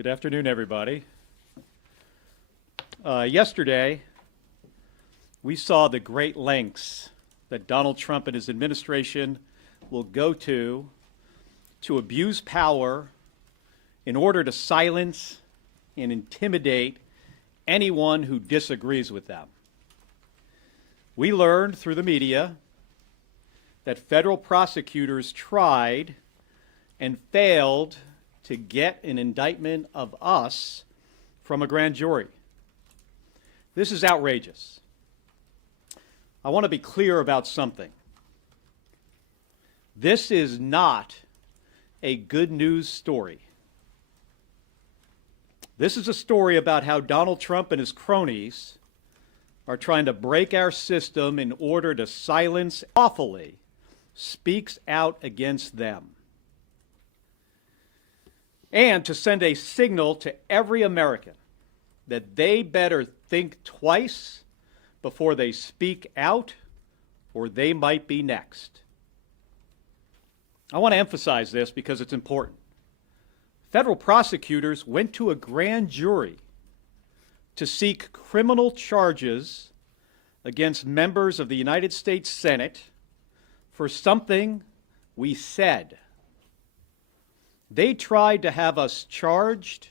Good afternoon, everybody. Yesterday, we saw the great lengths that Donald Trump and his administration will go to abuse power in order to silence and intimidate anyone who disagrees with them. We learned through the media that federal prosecutors tried and failed to get an indictment of us from a grand jury. This is outrageous. I want to be clear about something. This is not a good news story. This is a story about how Donald Trump and his cronies are trying to break our system in order to silence lawfully speaks out against them, and to send a signal to every American that they better think twice before they speak out, or they might be next. I want to emphasize this because it's important. Federal prosecutors went to a grand jury to seek criminal charges against members of the United States Senate for something we said. They tried to have us charged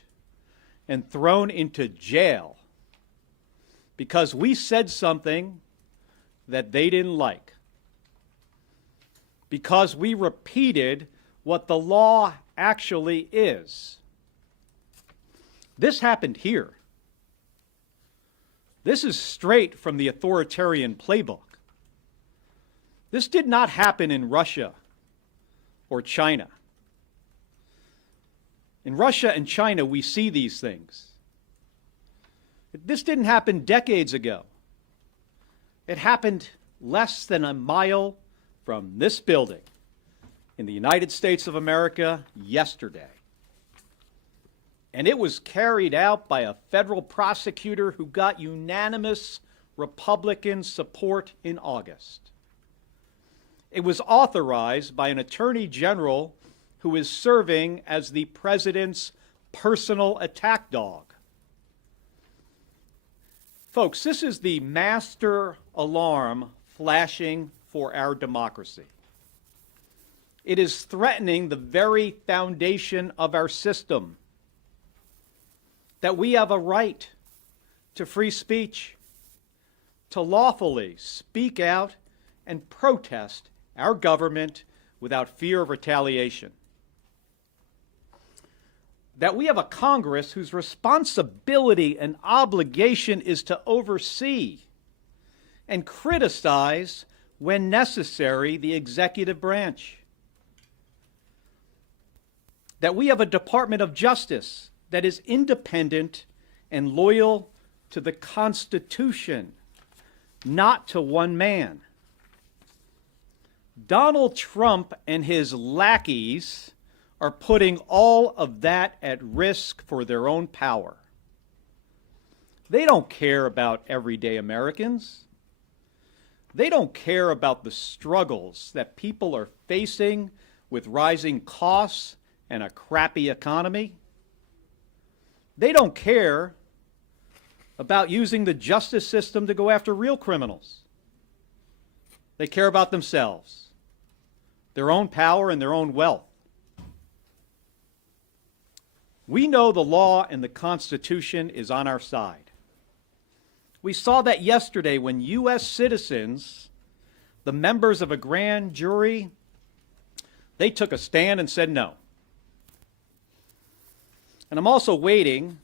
and thrown into jail because we said something that they didn't like, because we repeated what the law actually is. This happened here. This is straight from the authoritarian playbook. This did not happen in Russia or China. In Russia and China, we see these things. This didn't happen decades ago. It happened less than a mile from this building in the United States of America yesterday. And it was carried out by a federal prosecutor who got unanimous Republican support in August. It was authorized by an attorney general who is serving as the president's personal attack dog. Folks, this is the master alarm flashing for our democracy. It is threatening the very foundation of our system, that we have a right to free speech, to lawfully speak out and protest our government without fear of retaliation. That we have a Congress whose responsibility and obligation is to oversee and criticize, when necessary, the executive branch. That we have a Department of Justice that is independent and loyal to the Constitution, not to one man. Donald Trump and his lackeys are putting all of that at risk for their own power. They don't care about everyday Americans. They don't care about the struggles that people are facing with rising costs and a crappy economy. They don't care about using the justice system to go after real criminals. They care about themselves, their own power, and their own wealth. We know the law and the Constitution is on our side. We saw that yesterday when U.S. citizens, the members of a grand jury, they took a stand and said no. And I'm also waiting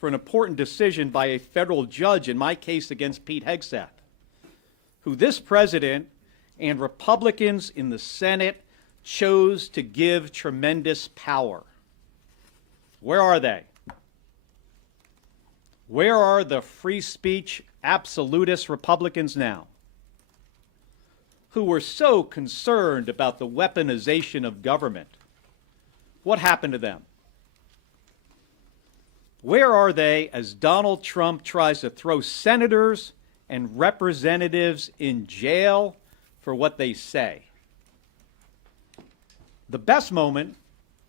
for an important decision by a federal judge in my case against Pete Hegseth, who this president and Republicans in the Senate chose to give tremendous power. Where are they? Where are the free speech absolutist Republicans now, who were so concerned about the weaponization of government? What happened to them? Where are they as Donald Trump tries to throw senators and representatives in jail for what they say? The best moment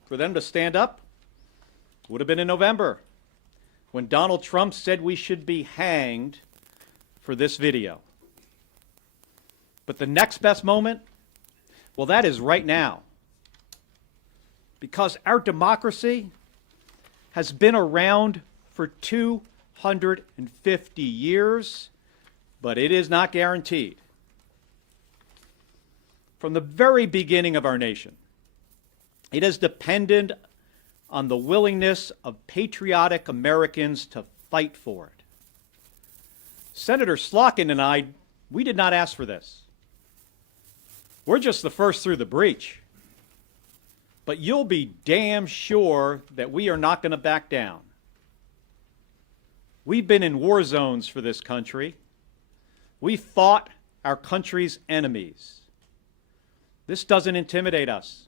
for them to stand up Would have been in November when Donald Trump said we should be hanged for this video. But the next best moment, well, that is right now. Because our democracy has been around for 250 years, but it is not guaranteed. From the very beginning of our nation, it has depended on the willingness of patriotic Americans to fight for it. Senator Slotkin and I, we did not ask for this. We're just the first through the breach. But you'll be damn sure that we are not going to back down. We've been in war zones for this country. We fought our country's enemies. This doesn't intimidate us.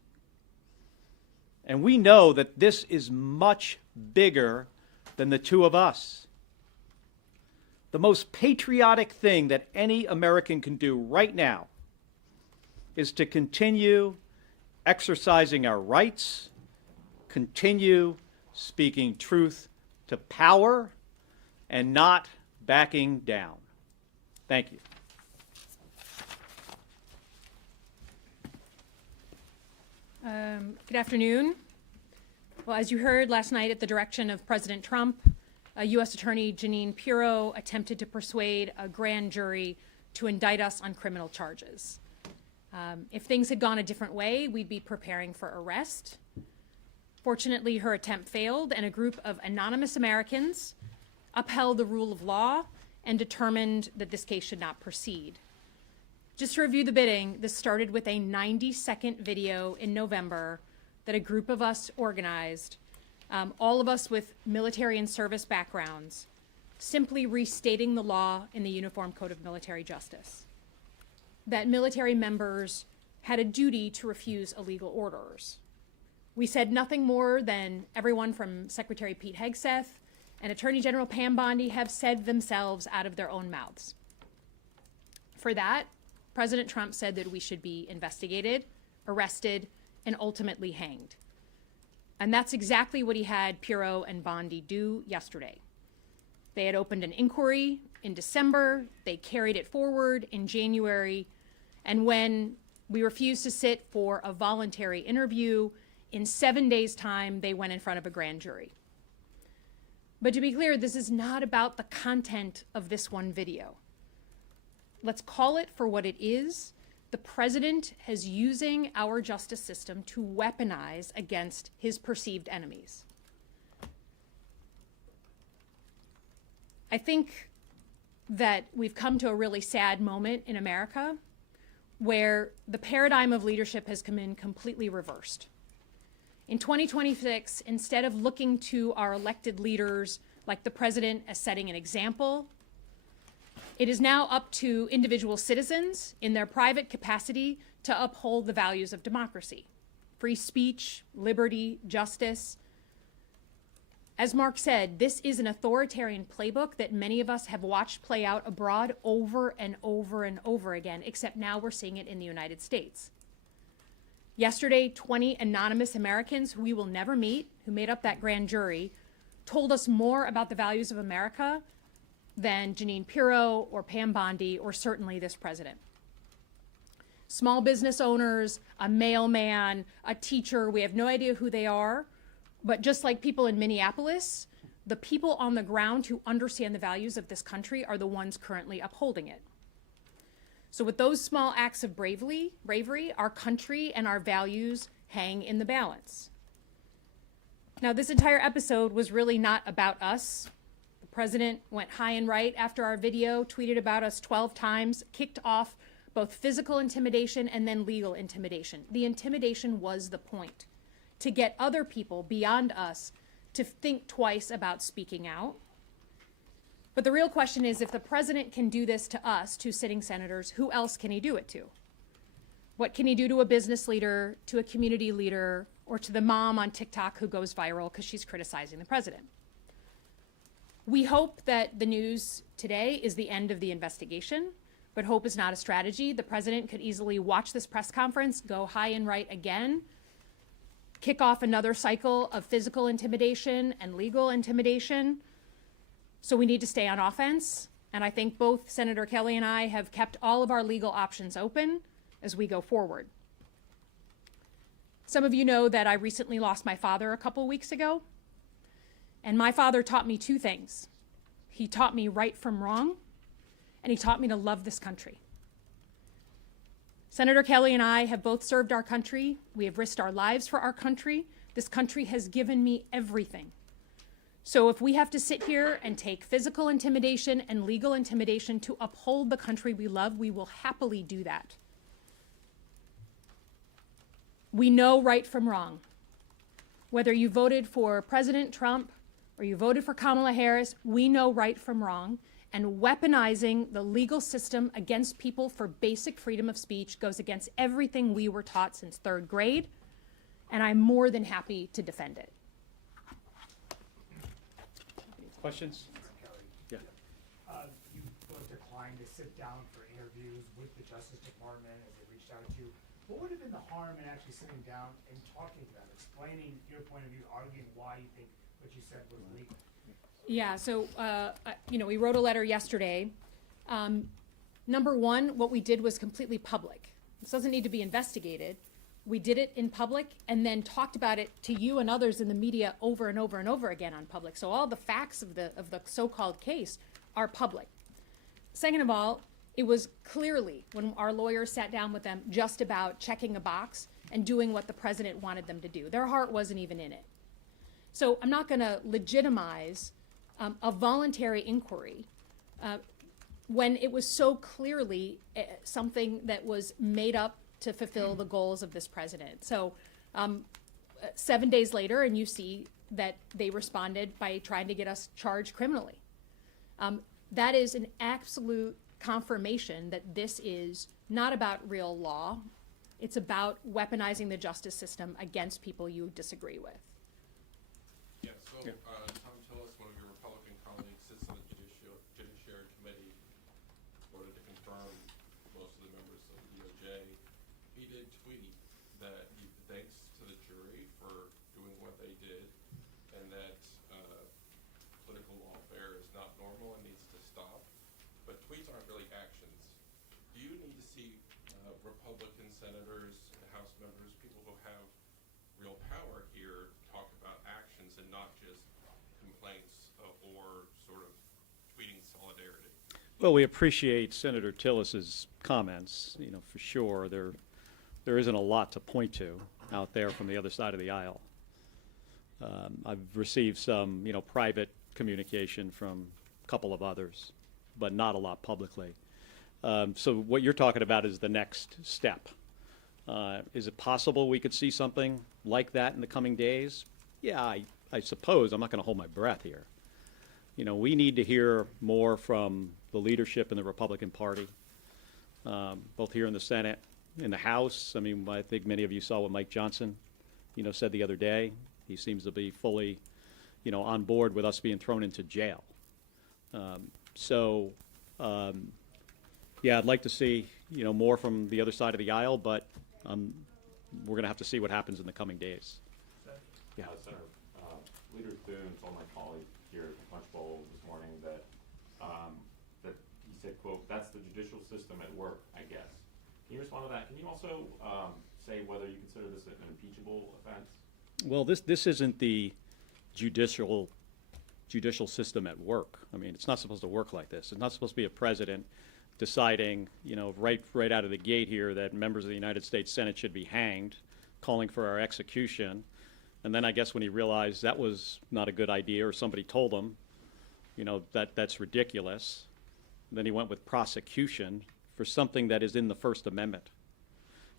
And we know that this is much bigger than the two of us. The most patriotic thing that any American can do right now is to continue exercising our rights, continue speaking truth to power, and not backing down. Thank you. Good afternoon. Well, as you heard last night at the direction of President Trump, U.S. Attorney Jeanine Pirro attempted to persuade a grand jury to indict us on criminal charges. If things had gone a different way, we'd be preparing for arrest. Fortunately, her attempt failed, and a group of anonymous Americans upheld the rule of law and determined that this case should not proceed. Just to review the bidding, this started with a 90-second video in November that a group of us organized, all of us with military and service backgrounds, simply restating the law in the Uniform Code of Military Justice, that military members had a duty to refuse illegal orders. We said nothing more than everyone from Secretary Pete Hegseth and Attorney General Pam Bondi have said themselves out of their own mouths. For that, President Trump said that we should be investigated, arrested, and ultimately hanged. And that's exactly what he had Pirro and Bondi do yesterday. They had opened an inquiry in December, they carried it forward in January, and when we refused to sit for a voluntary interview, in 7 days' time, they went in front of a grand jury. But to be clear, this is not about the content of this one video. Let's call it for what it is. The president is using our justice system to weaponize against his perceived enemies. I think that we've come to a really sad moment in America where the paradigm of leadership has come in completely reversed. In 2026, instead of looking to our elected leaders like the president as setting an example, it is now up to individual citizens in their private capacity to uphold the values of democracy, free speech, liberty, justice. As Mark said, this is an authoritarian playbook that many of us have watched play out abroad over and over and over again, except now we're seeing it in the United States. Yesterday, 20 anonymous Americans who we will never meet, who made up that grand jury, told us more about the values of America than Jeanine Pirro or Pam Bondi or certainly this president. Small business owners, a mailman, a teacher, we have no idea who they are, but just like people in Minneapolis, the people on the ground who understand the values of this country are the ones currently upholding it. So with those small acts of bravery, our country and our values hang in the balance. Now, this entire episode was really not about us. The president went high and right after our video, tweeted about us 12 times, kicked off both physical intimidation and then legal intimidation. The intimidation was the point, to get other people beyond us to think twice about speaking out. But the real question is, if the president can do this to us, to sitting senators, who else can he do it to? What can he do to a business leader, to a community leader, or to the mom on TikTok who goes viral because she's criticizing the president? We hope that the news today is the end of the investigation, but hope is not a strategy. The president could easily watch this press conference, go high and right again, kick off another cycle of physical intimidation and legal intimidation. So we need to stay on offense. And I think both Senator Kelly and I have kept all of our legal options open as we go forward. Some of you know that I recently lost my father a couple weeks ago. And my father taught me two things. He taught me right from wrong, and he taught me to love this country. Senator Kelly and I have both served our country. We have risked our lives for our country. This country has given me everything. So if we have to sit here and take physical intimidation and legal intimidation to uphold the country we love, we will happily do that. We know right from wrong. Whether you voted for President Trump or you voted for Kamala Harris, we know right from wrong. And weaponizing the legal system against people for basic freedom of speech goes against everything we were taught since third grade. And I'm more than happy to defend it. Questions? Yeah. You both declined to sit down for interviews with the Justice Department as they reached out to you. What would have been the harm in actually sitting down and talking to them, explaining your point of view, arguing why you think what you said was legal? Yeah, so, we wrote a letter yesterday. Number one, what we did was completely public. This doesn't need to be investigated. We did it in public and then talked about it to you and others in the media over and over and over again on public. So all the facts of the so-called case are public. Second of all, it was clearly, when our lawyers sat down with them, just about checking a box and doing what the president wanted them to do. Their heart wasn't even in it. So I'm not going to legitimize a voluntary inquiry when it was so clearly something that was made up to fulfill the goals of this president. So 7 days later, and you see that they responded by trying to get us charged criminally. That is an absolute confirmation that this is not about real law. It's about weaponizing the justice system against people you disagree with. Yeah, so Tom Tillis, one of your Republican colleagues, sits on the Judiciary Committee, voted to confirm most of the members of the DOJ. He did tweet that he thanks to the jury for doing what they did, and that political lawfare is not normal and needs to stop. But tweets aren't really actions. Do you need to see Republican senators, House members, people who have real power here talk about actions and not just complaints or sort of tweeting solidarity? Well, we appreciate Senator Tillis's comments, for sure. There isn't a lot to point to out there from the other side of the aisle. I've received some, private communication from a couple of others, but not a lot publicly. So what you're talking about is the next step. Is it possible we could see something like that in the coming days? Yeah, I suppose. I'm not going to hold my breath here. We need to hear more from the leadership in the Republican Party, both here in the Senate, in the House. I think many of you saw what Mike Johnson, said the other day. He seems to be fully, on board with us being thrown into jail. Yeah, I'd like to see, more from the other side of the aisle, but we're going to have to see what happens in the coming days. Yeah. Senator, Leader Thune told my colleague here at the Punch Bowl this morning that he said, quote, "That's the judicial system at work, I guess." Can you respond to that? Can you also say whether you consider this an impeachable offense? Well, this isn't the judicial system at work. It's not supposed to work like this. It's not supposed to be a president deciding, right out of the gate here that members of the United States Senate should be hanged, calling for our execution. And then I guess when he realized that was not a good idea, or somebody told him, that's ridiculous, then he went with prosecution for something that is in the First Amendment.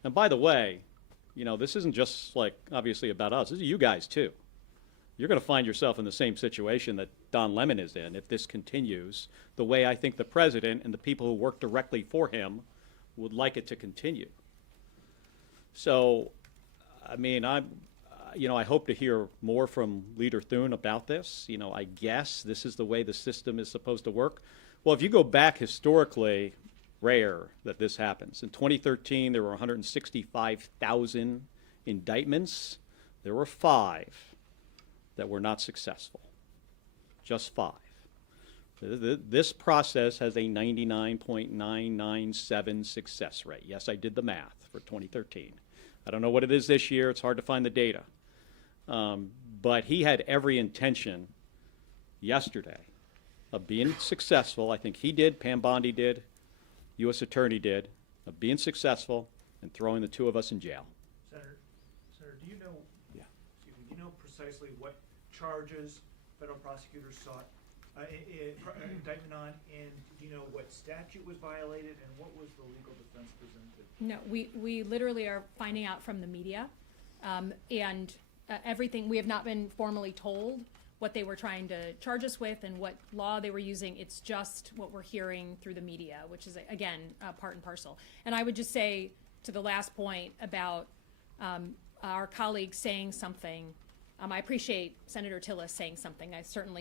And by the way, this isn't just obviously about us. This is you guys too. You're going to find yourself in the same situation that Don Lemon is in if this continues the way I think the president and the people who work directly for him would like it to continue. So, I hope to hear more from Leader Thune about this. I guess this is the way the system is supposed to work. Well, if you go back historically, rare that this happens. In 2013, there were 165,000 indictments There were 5 that were not successful. Just 5. This process has a 99.997 success rate. Yes, I did the math for 2013. I don't know what it is this year. It's hard to find the data. But he had every intention yesterday of being successful. I think he did, Pam Bondi did, U.S. Attorney did, of being successful and throwing the 2 of us in jail. Senator, do you know? Yeah. Excuse me. Do you know precisely what charges federal prosecutors sought indictment on, and do you know what statute was violated, and what was the legal defense presented? No, we literally are finding out from the media, and everything. We have not been formally told what they were trying to charge us with and what law they were using. It's just what we're hearing through the media, which is, again, part and parcel. And I would just say, to the last point about our colleague saying something, I appreciate Senator Tillis saying something.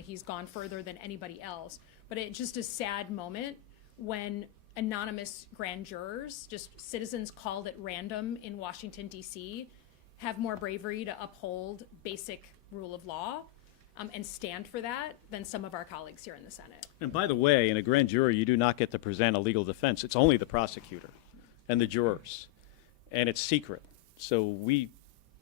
He's gone further than anybody else. But it's just a sad moment when anonymous grand jurors, just citizens called at random in Washington, D.C., have more bravery to uphold basic rule of law and stand for that than some of our colleagues here in the Senate. And by the way, in a grand jury, you do not get to present a legal defense. It's only the prosecutor and the jurors, and it's secret. So we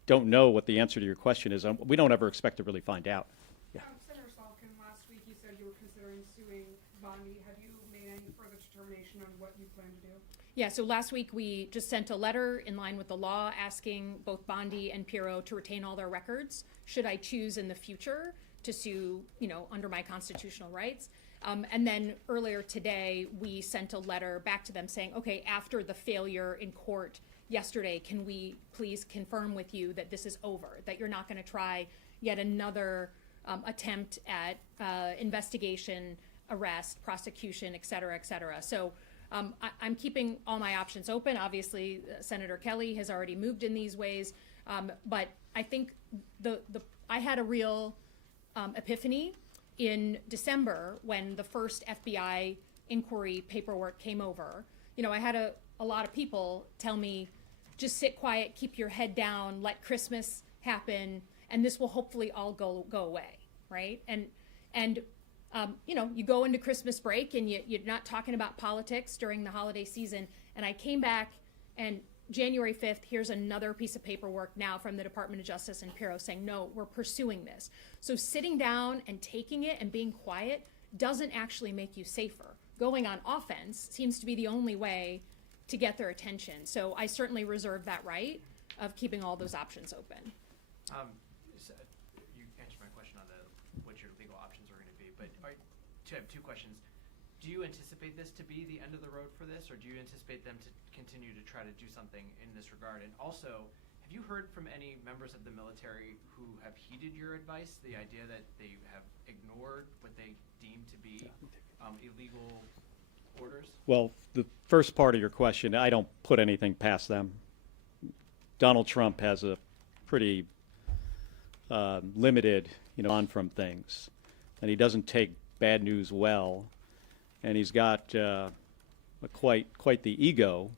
don't know what the answer to your question is. We don't ever expect to really find out. Yeah. Senator Slotkin, last week you said you were considering suing Bondi. Have you made any further determination on what you plan to do? Yeah, so last week we just sent a letter in line with the law asking both Bondi and Pirro to retain all their records should I choose in the future to sue, under my constitutional rights. And then earlier today, we sent a letter back to them saying, okay, after the failure in court yesterday, can we please confirm with you that this is over, that you're not going to try yet another attempt at investigation, arrest, prosecution, et cetera, et cetera. So I'm keeping all my options open. Obviously, Senator Kelly has already moved in these ways. But I think I had a real epiphany in December when the first FBI inquiry paperwork came over. I had a lot of people tell me, just sit quiet, keep your head down, let Christmas happen, and this will hopefully all go away, right? And you go into Christmas break and you're not talking about politics during the holiday season. And I came back, and January 5th, here's another piece of paperwork now from the Department of Justice and Pirro saying, no, we're pursuing this. So sitting down and taking it and being quiet doesn't actually make you safer. Going on offense seems to be the only way to get their attention. So I certainly reserve that right of keeping all those options open. You answered my question on what your legal options are going to be, but I have 2 questions. Do you anticipate this to be the end of the road for this, or do you anticipate them to continue to try to do something in this regard? And also, have you heard from any members of the military who have heeded your advice, the idea that they have ignored what they deem to be illegal orders? Well, the first part of your question, I don't put anything past them. Donald Trump has a pretty limited, on from things, and he doesn't take bad news well, and he's got quite the ego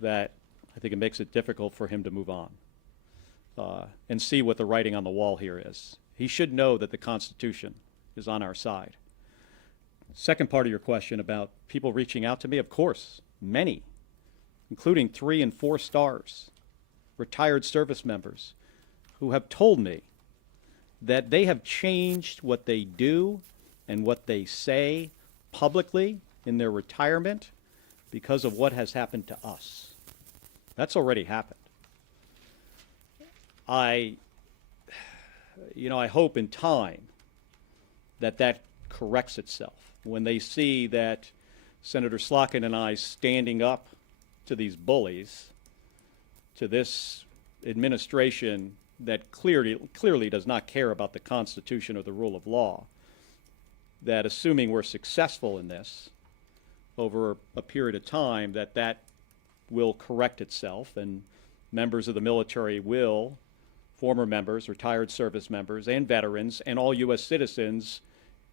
that I think it makes it difficult for him to move on and see what the writing on the wall here is. He should know that the Constitution is on our side. Second part of your question about people reaching out to me, of course, many, including 3 and 4 stars, retired service members, who have told me that they have changed what they do and what they say publicly in their retirement because of what has happened to us. That's already happened. I hope in time that corrects itself when they see that Senator Slotkin and I standing up to these bullies, to this administration that clearly does not care about the Constitution or the rule of law, that assuming we're successful in this over a period of time, that will correct itself, and members of the military will, former members, retired service members, and veterans, and all U.S. citizens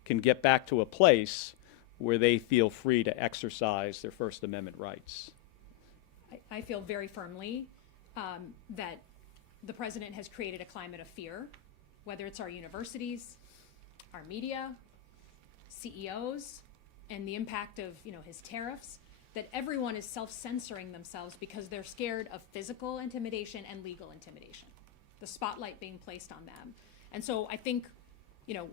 can get back to a place where they feel free to exercise their First Amendment rights. I feel very firmly that the president has created a climate of fear, whether it's our universities, our media, CEOs, and the impact of, his tariffs, that everyone is self-censoring themselves because they're scared of physical intimidation and legal intimidation, the spotlight being placed on them. And so I think,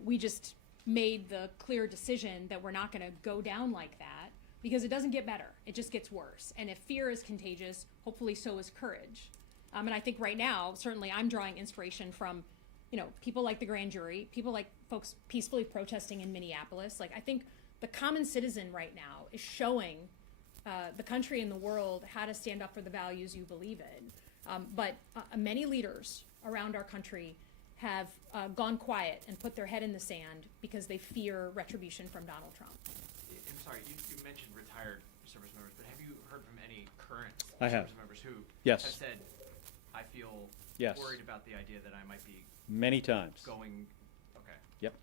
we just made the clear decision that we're not going to go down like that, because it doesn't get better. It just gets worse. And if fear is contagious, hopefully so is courage. And I think right now, certainly I'm drawing inspiration from, people like the grand jury, people like folks peacefully protesting in Minneapolis. Like, I think the common citizen right now is showing the country and the world how to stand up for the values you believe in. But many leaders around our country have gone quiet and put their head in the sand because they fear retribution from Donald Trump. I'm sorry, you mentioned retired service members, but have you heard from any current I have. service members who Yes. have said, I feel Yes. worried about the idea that I might be Many times. going, okay. Yep.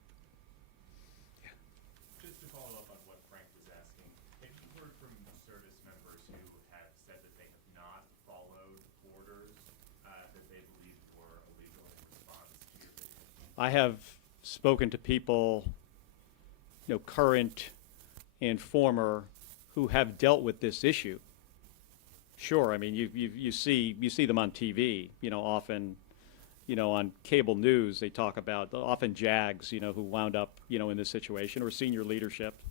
Just to follow up on what Frank was asking, have you heard from service members who have said that they have not followed orders that they believe were illegal in response to your video? I have spoken to people, current and former, who have dealt with this issue. Sure, I mean, you see them on TV, often, on cable news, they talk about often JAGs, who wound up, in this situation, or senior leadership,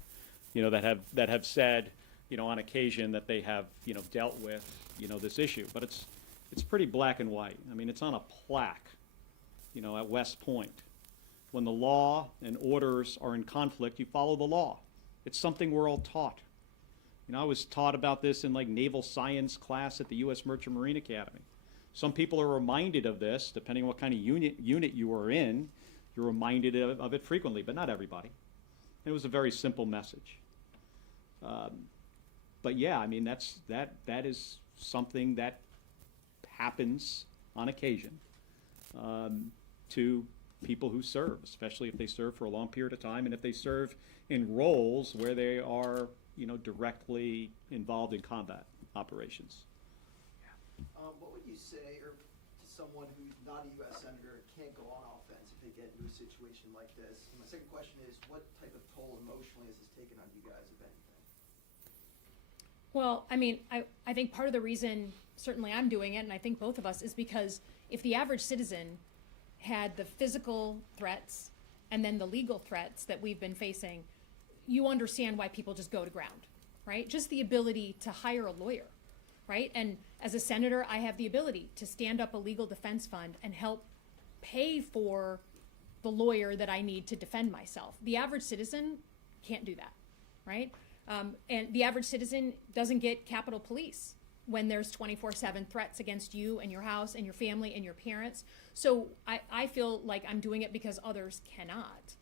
that have said, on occasion that they have, dealt with, this issue. But it's pretty black and white. I mean, it's on a plaque, at West Point. When the law and orders are in conflict, you follow the law. It's something we're all taught. I was taught about this in naval science class at the U.S. Merchant Marine Academy. Some people are reminded of this, depending on what kind of unit you are in. You're reminded of it frequently, but not everybody. And it was a very simple message. But yeah, I mean, that is something that happens on occasion to people who serve, especially if they serve for a long period of time, and if they serve in roles where they are, directly involved in combat operations. What would you say, or to someone who's not a U.S. senator and can't go on offense if they get into a situation like this? And my second question is, what type of toll emotionally has this taken on you guys, if anything? Well, I mean, I think part of the reason, certainly I'm doing it, and I think both of us, is because if the average citizen had the physical threats and then the legal threats that we've been facing, you understand why people just go to ground, right? Just the ability to hire a lawyer, right? And as a senator, I have the ability to stand up a legal defense fund and help pay for the lawyer that I need to defend myself. The average citizen can't do that, right? And the average citizen doesn't get Capitol Police when there's 24/7 threats against you and your house and your family and your parents. So I feel like I'm doing it because others cannot.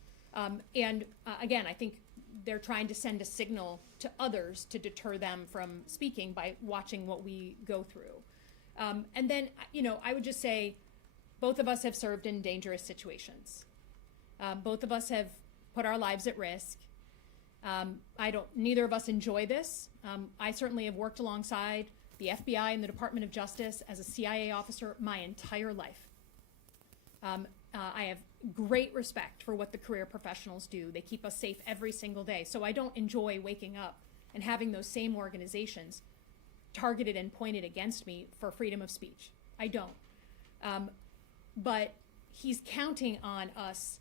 Again, I think they're trying to send a signal to others to deter them from speaking by watching what we go through. And then, I would just say both of us have served in dangerous situations. Both of us have put our lives at risk. Neither of us enjoy this. I certainly have worked alongside the FBI and the Department of Justice as a CIA officer my entire life. I have great respect for what the career professionals do. They keep us safe every single day. So I don't enjoy waking up and having those same organizations targeted and pointed against me for freedom of speech. I don't. But he's counting on us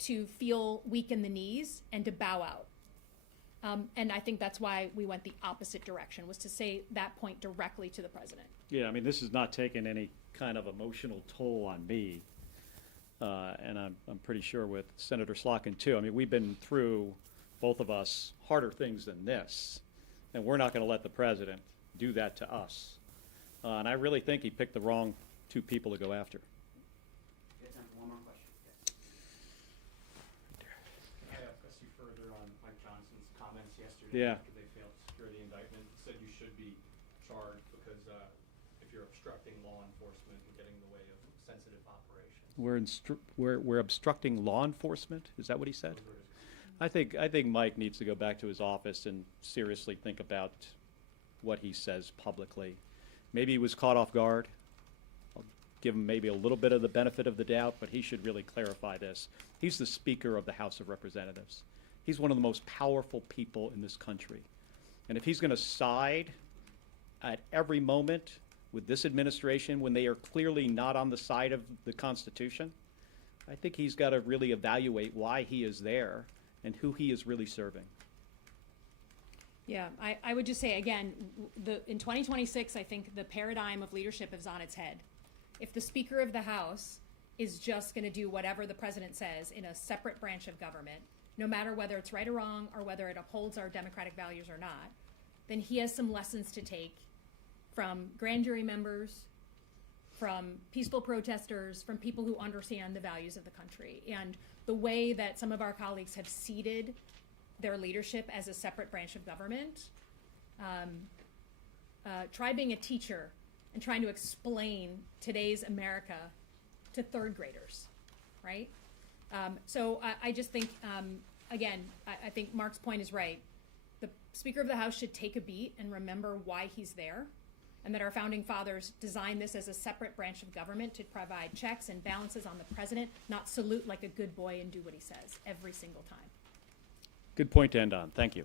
to feel weak in the knees and to bow out. And I think that's why we went the opposite direction, was to say that point directly to the president. Yeah, I mean, this has not taken any kind of emotional toll on me. And I'm pretty sure with Senator Slotkin too. I mean, we've been through, both of us, harder things than this. And we're not going to let the president do that to us. And I really think he picked the wrong two people to go after. We have time for one more question. Can I press you further on Mike Johnson's comments yesterday Yeah. after they failed to secure the indictment? Said you should be charged because if you're obstructing law enforcement and getting in the way of sensitive operations. We're obstructing law enforcement? Is that what he said? Those were his- I think Mike needs to go back to his office and seriously think about what he says publicly. Maybe he was caught off guard. give him maybe a little bit of the benefit of the doubt, but he should really clarify this. He's the Speaker of the House of Representatives. He's one of the most powerful people in this country. And if he's going to side at every moment with this administration when they are clearly not on the side of the Constitution, I think he's got to really evaluate why he is there and who he is really serving. Yeah, I would just say, again, in 2026, I think the paradigm of leadership is on its head. If the Speaker of the House is just going to do whatever the president says in a separate branch of government, no matter whether it's right or wrong or whether it upholds our democratic values or not, then he has some lessons to take from grand jury members, from peaceful protesters, from people who understand the values of the country. And the way that some of our colleagues have ceded their leadership as a separate branch of government, try being a teacher and trying to explain today's America to third graders, right? So I just think, again, I think Mark's point is right. The Speaker of the House should take a beat and remember why he's there, and that our founding fathers designed this as a separate branch of government to provide checks and balances on the president, not salute like a good boy and do what he says every single time. Good point to end on. Thank you.